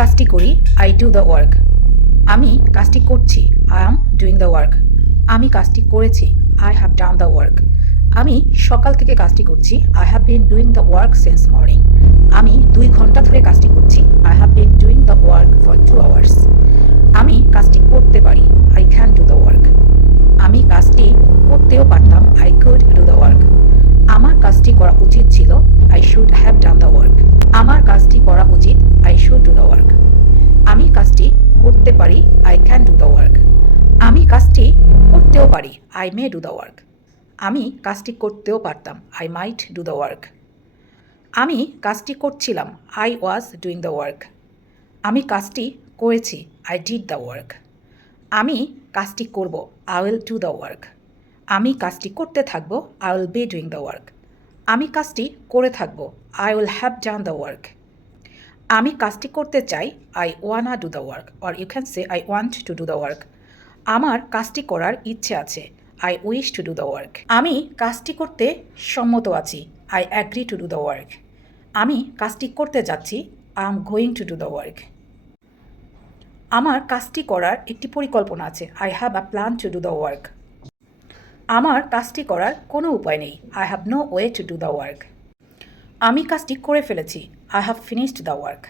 কাজটি করি, I do the work. আমি কাজটি করছি, I am doing the work. আমি কাজটি করেছি, I have done the work. আমি সকাল থেকে কাজটি করছি, I have been doing the work since morning. আমি 2 ঘন্টা ধরে কাজটি করছি, I have been doing the work for 2 hours. আমি কাজটি করতে পারি, I can do the work. আমি কাজটি করতেও পারতাম, I could do the work. আমার কাজটি করা উচিত ছিল, I should have done the work. আমার কাজটি করা উচিত, I should do the work. আমি কাজটি করতে পারি, I can do the work. আমি কাজটি করতেও পারি, I may do the work. আমি কাজটি করতেও পারতাম, I might do the work. আমি কাজটি করছিলাম, I was doing the work. আমি কাজটি করেছি, আই ডিড দ্য ওয়ার্ক। আমি কাজটি করব, I will do the work. আমি কাজটি করতে থাকবো, I will be doing the work. আমি কাজটি করে থাকবো, I will have done the work. আমি কাজটি করতে চাই, I wanna do the work, or you can say I want to do the work. আমার কাজটি করার ইচ্ছে আছে, I wish to do the work. আমি কাজটি করতে সম্মত আছি, I agree to do the work. আমি কাজটি করতে যাচ্ছি, I am going to do the work. আমার কাজটি করার একটি পরিকল্পনা আছে, I have a plan to do the work. আমার কাজটি করার কোনো উপায় নেই, I have no way to do the work. আমি কাজটি করে ফেলেছি, I have finished the work.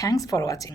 Thanks for watching.